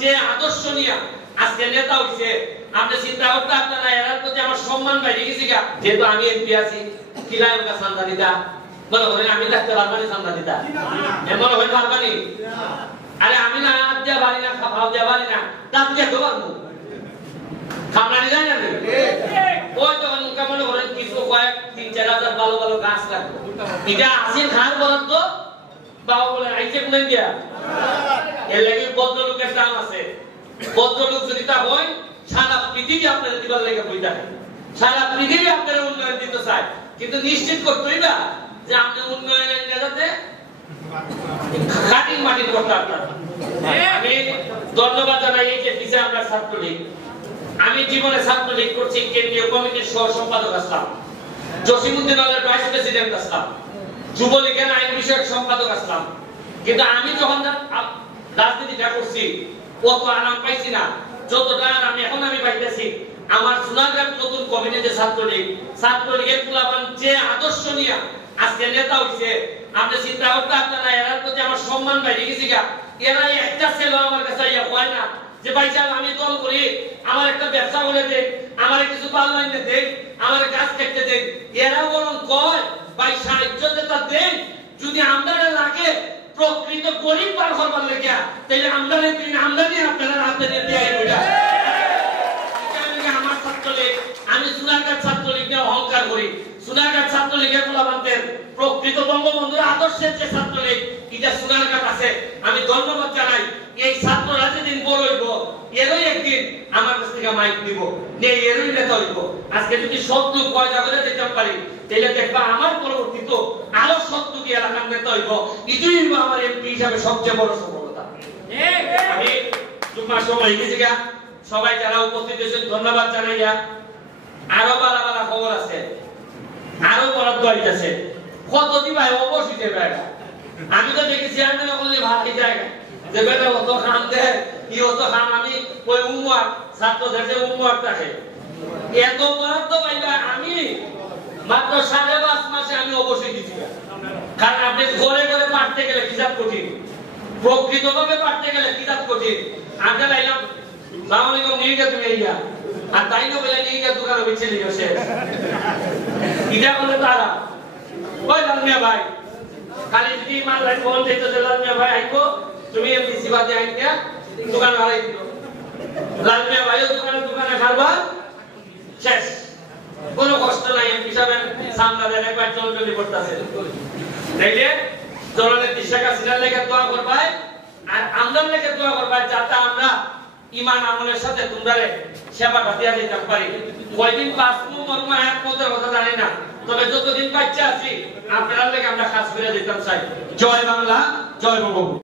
যে আদর্শ নিয়ে আজকে নেতা হইছে, আপনি চিন্তা করতে আপনারা এর প্রতি আমার সম্মান বাইরে গেছি গা। যেহেতু আমি এমপি আছি, কিলাই ওটা চান্দা দিতা, মনে করেন আমি থাকতে পারবানি চান্দা দিতা, মনে করেন পারবানি? আরে আমি না হাত দিয়া পারি না, খাওয়া দিয়া পারি না, দাঁত দিয়ে তো পারবো, খামলানি যায় না? ওই তখন মনে করেন কিছু কয়েক ৩-৪ হাজার ভালো ভালো গাছ লাগবে, এটা আসিল খান বরাদ্দ বাবা বলে আইছে কোন দিয়া। এর লাগে ভদ্রলোকের দাম আছে। ভদ্রলোক যদি তা হয়, সারা পৃথিবী আপনাদের দিবার লেগে বই থাকে, সারা পৃথিবী আপনাদের উন্নয়ন দিতে চায়, কিন্তু নিশ্চিত করতেই না যে আপনি উন্নয়নের নেতাতে কাটিং মাটিং করতে আপনারা। আমি ধন্যবাদ জানাই এই যে পিছিয়ে আমরা ছাত্রলীগ, আমি জীবনে ছাত্রলীগ করছি, কেন্দ্রীয় কমিটির সহ সম্পাদক আসলাম, জসিমউদ্দিন আলের ভাইস প্রেসিডেন্ট আসলাম, যুবলীগের আইন বিষয়ক সম্পাদক আসলাম, কিন্তু আমি যখন রাজনীতিটা করছি অত আরাম পাইছি না যতটা আমি এখন পাইতেছি। আমার সোনারগাঁও নতুন কমিটি যে ছাত্রলীগের পোলাপান যে আদর্শ নিয়ে আজকে নেতা হইছে, আপনি চিন্তা করতে আপনারা এর প্রতি আমার সম্মান বাইরে গেছি গা। এরা একটা ছেলে আমার কাছে হয় না যে ভাই সাহেব আমি দল করি, আমার একটা ব্যবসা করে দেন, আমার কিছু পালন দেন, আমার গাছ কেটে দেন। এরা বরং কয় ভাই সাহায্য দেতা দেন, যদি আমদানি লাগে প্রকৃত গরিব পার করবার লেগে তাহলে আমদানি দিন, আমদানি আপনারা আমদানি দিয়ে আমার ছাত্রলীগ, আমি সোনারগাঁও ছাত্রলীগ নিয়ে অহংকার করি। সোনারগাঁও ছাত্রলীগের পোলাপানদের প্রকৃত বঙ্গবন্ধুর আদর্শের যে ছাত্রলীগ এটা সোনারগাঁও আছে, আমি ধন্যবাদ জানাই। এই ছাত্ররা যেদিন বড় হইব এরই একদিন আমার কাছ থেকে মাইক দিব, এরই নেতা হইব। আজকে যদি সত্য পয়সা করে দিতে পারি তাহলে দেখবা আমার পরবর্তীত আরো সত্য কি এলাকার নেতা হইব, এটাই আমার এমপি হিসাবে সবচেয়ে বড় সফলতা। আমি তোমার সময় গেছি গা, সবাই যারা উপস্থিত হয়েছেন ধন্যবাদ জানাইয়া। আরো বালা বালা খবর আছে, আরো বরাদ্দ হইতেছে, কত দিবাই অবশ্যই দেবে। আমি তো দেখেছি আমি ভালো জায়গা যে বেটা অত খান দেয়, কি অত খান, আমি ওই উম্মার ছাত্রদের যে উম্মার থাকে এত বরাদ্দ পাইবা। আমি মাত্র 5.5 মাসে আমি অবশ্যই দিচ্ছি, কারণ আপনি ঘরে ঘরে পাঠতে গেলে কিতাব কঠিন, প্রকৃতভাবে পাঠতে গেলে কিতাব কঠিন। আমি লাইলাম সালামালাইকুম নিয়ে গিয়ে তুমি ইয়া, আর তাই না বলে নিয়ে গিয়ে দোকানে বেছে নিয়ে শেষ। এটা বলে তারা ওই লালমিয়া ভাই খালি যদি মাল লাই ফোন দিতে লালমিয়া ভাই আইকো তুমি এমপিসি বাদে আইয়া দোকান হারাই দিল, লালমিয়া ভাইও দোকানে খারবা শেষ, কোনো কষ্ট নাই। এমপি সাহেব সামনে দেন একবার চলচলি করতেছে, তাইলে জননেত্রী শেখ হাসিনার লেগে দোয়া করবাই আর আমরার লেগে দোয়া করবাই, যাতে আমরা ইমান আমলের সাথে তোমরা সেবাটা দিয়া দিতে পারি। কয়দিন বাঁচবো মরবো এক পদের কথা জানি না, তবে যতদিন বাচ্চা আছি আপনারা লেগে আমরা কাজ করে দিতাম চাই। জয় বাংলা, জয় বঙ্গবন্ধু।